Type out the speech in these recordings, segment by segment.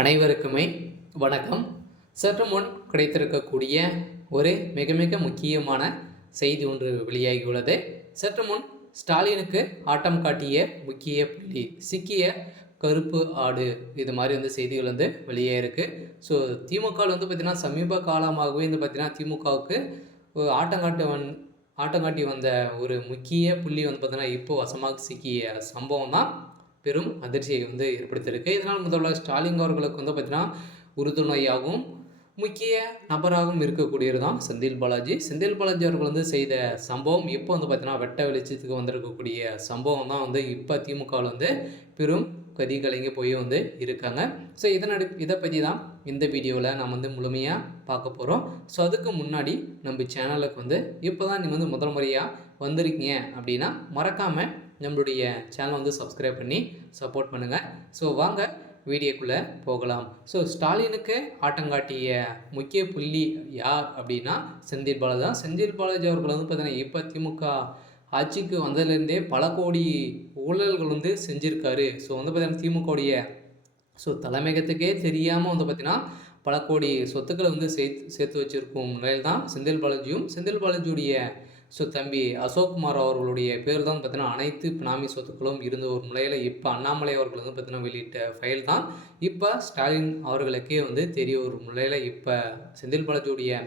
அனைவருக்குமே வணக்கம். சற்று முன் கிடைத்திருக்கக்கூடிய ஒரு மிக மிக முக்கியமான செய்தி ஒன்று வெளியாகியுள்ளது. சற்று முன் ஸ்டாலினுக்கு ஆட்டம் காட்டிய முக்கிய புள்ளி, சிக்கிய கருப்பு ஆடு, இது மாதிரி செய்திகள் வெளியே இருக்குது. ஸோ திமுகவில் பார்த்திங்கன்னா சமீப காலமாகவே பார்த்திங்கன்னா திமுகவுக்கு ஆட்டம் காட்டி வந்த ஒரு முக்கிய புள்ளி பார்த்திங்கன்னா இப்போது வசமாக சிக்கிய சம்பவம் தான் பெரும் அதிர்ச்சியை ஏற்படுத்தியிருக்கு. இதனால் முதல்வர் ஸ்டாலின் அவர்களுக்கு பார்த்திங்கன்னா உறுதுணையாகவும் முக்கிய நபராகவும் இருக்கக்கூடியது தான் செந்தில் பாலாஜி. செந்தில் பாலாஜி அவர்கள் செய்த சம்பவம் இப்போ பார்த்திங்கன்னா வெட்ட வெளிச்சத்துக்கு வந்திருக்கக்கூடிய சம்பவம் தான் இப்போ திமுகவில் பெரும் கதி கலங்கி போய் இருக்காங்க. ஸோ இதை பற்றி தான் இந்த வீடியோவில் நாம் முழுமையாக பார்க்க போகிறோம். ஸோ அதுக்கு முன்னாடி நம்ம சேனலுக்கு இப்போ தான் நீங்கள் முதல் முறையாக வந்திருக்கீங்க அப்படின்னா மறக்காமல் நம்மளுடைய சேனலை சப்ஸ்கிரைப் பண்ணி சப்போர்ட் பண்ணுங்கள். ஸோ வாங்க வீடியோக்குள்ளே போகலாம். ஸோ ஸ்டாலினுக்கு ஆட்டங்காட்டிய முக்கிய புள்ளி யார் அப்படின்னா செந்தில் பாலாஜி தான். செந்தில் பாலாஜி அவர்கள் பார்த்தீங்கன்னா இப்போ திமுக ஆட்சிக்கு வந்ததுலேருந்தே பல கோடி ஊழல்கள் செஞ்சுருக்காரு. ஸோ பார்த்தீங்கன்னா திமுகவுடைய தலைமையகத்துக்கே தெரியாமல் பார்த்தீங்கன்னா பல கோடி சொத்துக்களை சேர்த்து வச்சுருக்கும் நிலையில் தான் செந்தில் பாலாஜியும், செந்தில் பாலாஜியுடைய தம்பி அசோக்குமார் அவர்களுடைய பேர் தான் பார்த்தீங்கன்னா அனைத்து பினாமி சொத்துக்களும் இருந்த ஒரு நிலையில் இப்போ அண்ணாமலை அவர்கள் பார்த்தீங்கன்னா வெளியிட்ட ஃபைல் தான் இப்போ ஸ்டாலின் அவர்களுக்கே தெரிய ஒரு நிலையில் இப்போ செந்தில் பாலாஜியுடைய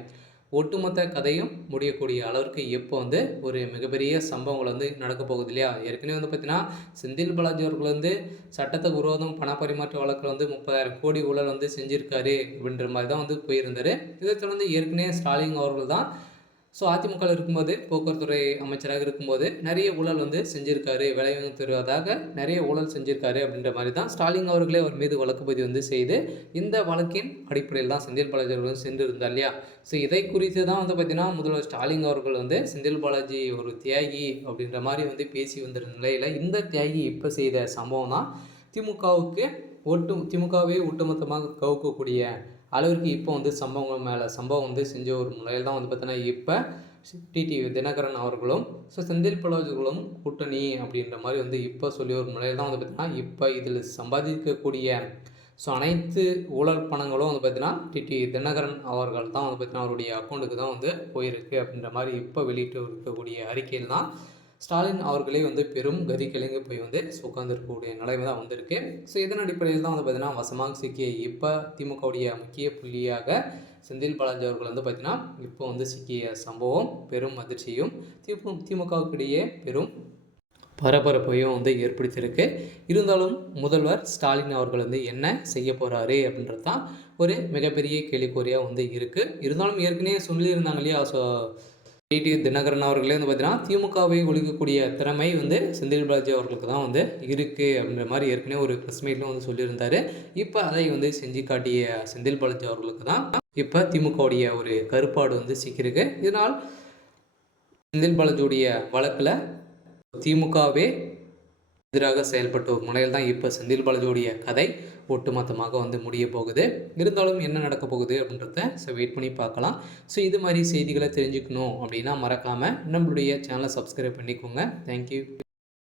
ஒட்டுமொத்த கதையும் முடியக்கூடிய அளவிற்கு இப்போ ஒரு மிகப்பெரிய சம்பவங்கள் நடக்க போகுது இல்லையா. ஏற்கனவே பார்த்தீங்கன்னா செந்தில் பாலாஜி அவர்கள் சட்டத்துக்கு விரோதம் பண பரிமாற்ற வழக்கில் 30,000 கோடி ஊழல் செஞ்சுருக்காரு அப்படின்ற மாதிரி தான் போயிருந்தார். இதை தொடர்ந்து ஏற்கனவே ஸ்டாலின் அவர்கள் தான் அதிமுகவில் இருக்கும்போது போக்குவரத்துறை அமைச்சராக இருக்கும்போது நிறைய ஊழல் செஞ்சுருக்காரு, வேலைவாய்ப்பு தருவதாக நிறைய ஊழல் செஞ்சுருக்காரு அப்படின்ற மாதிரி தான் ஸ்டாலின் அவர்களே அவர் மீது வழக்கு பதிவு செய்து இந்த வழக்கின் அடிப்படையில் தான் செந்தில் பாலாஜி அவர்கள் சென்று இருந்தார் இல்லையா. ஸோ இதை குறித்து தான் பார்த்திங்கன்னா முதல்வர் ஸ்டாலின் அவர்கள் செந்தில் பாலாஜி ஒரு தியாகி அப்படின்ற மாதிரி பேசி வந்திருந்த நிலையில் இந்த தியாகி இப்போ செய்த சம்பவம் தான் திமுகவுக்கு திமுகவே ஒட்டுமொத்தமாக கவுக்கக்கூடிய அளவிற்கு இப்போ சம்பவங்கள் மேலே சம்பவம் செஞ்ச ஒரு நிலையில் தான் பார்த்தீங்கன்னா இப்போ டிடிவி தினகரன் அவர்களும் செந்தில் பாலாஜிகளும் கூட்டணி அப்படின்ற மாதிரி இப்போ சொல்லி ஒரு நிலையில் தான் பார்த்தீங்கன்னா இப்போ இதில் சம்பாதிக்கக்கூடிய அனைத்து ஊழல் பணங்களும் பார்த்தீங்கன்னா டிடிவி தினகரன் அவர்கள் தான் பார்த்தீங்கன்னா அவருடைய அக்கௌண்ட்டுக்கு தான் போயிருக்கு அப்படின்ற மாதிரி இப்போ வெளியிட்டு இருக்கக்கூடிய அறிக்கையில் தான் ஸ்டாலின் அவர்களே பெரும் கதி கிளங்கி போய் உட்காந்துருக்கக்கூடிய நிலைமை தான் வந்திருக்கு. ஸோ இதன் அடிப்படையில் தான் பார்த்தீங்கன்னா வசமாக சிக்கிய இப்போ திமுகவுடைய முக்கிய புள்ளியாக செந்தில் பாலாஜி அவர்கள் பார்த்தீங்கன்னா இப்போ சிக்கிய சம்பவம் பெரும் அதிர்ச்சியும் திமுகவுக்கிடையே பெரும் பரபரப்பையும் ஏற்படுத்தியிருக்கு. இருந்தாலும் முதல்வர் ஸ்டாலின் அவர்கள் என்ன செய்ய போகிறாரு அப்படின்றது தான் ஒரு மிகப்பெரிய கேள்விக்குறியாக இருக்குது. இருந்தாலும் ஏற்கனவே சொல்லியிருந்தாங்க இல்லையா. ஸோ டிடிவி தினகரன் அவர்களே பார்த்தீங்கன்னா திமுகவை ஒழிக்கக்கூடிய திறமை செந்தில் பாலாஜி அவர்களுக்கு தான் இருக்குது அப்படின்ற மாதிரி ஏற்கனவே ஒரு ப்ரெஸ் மீட்லையும் சொல்லியிருந்தார். இப்போ அதை செஞ்சு காட்டிய செந்தில் பாலாஜி அவர்களுக்கு தான் இப்போ திமுகவுடைய ஒரு கருப்பாடு சிக்கியிருக்கு. இதனால் செந்தில் பாலாஜியுடைய வழக்கில் திமுகவே எதிராக செயல்பட்ட ஒரு முறையில் தான் இப்போ செந்தில் பாலாஜியுடைய கதை ஒட்டுமொத்தமாக முடிய போகுது. இருந்தாலும் என்ன நடக்க போகுது அப்படின்றத வெயிட் பண்ணி பார்க்கலாம். ஸோ இது மாதிரி செய்திகளை தெரிஞ்சுக்கணும் அப்படின்னா மறக்காமல் நம்மளுடைய சேனலை சப்ஸ்கிரைப் பண்ணிக்கோங்க. தேங்க்யூ.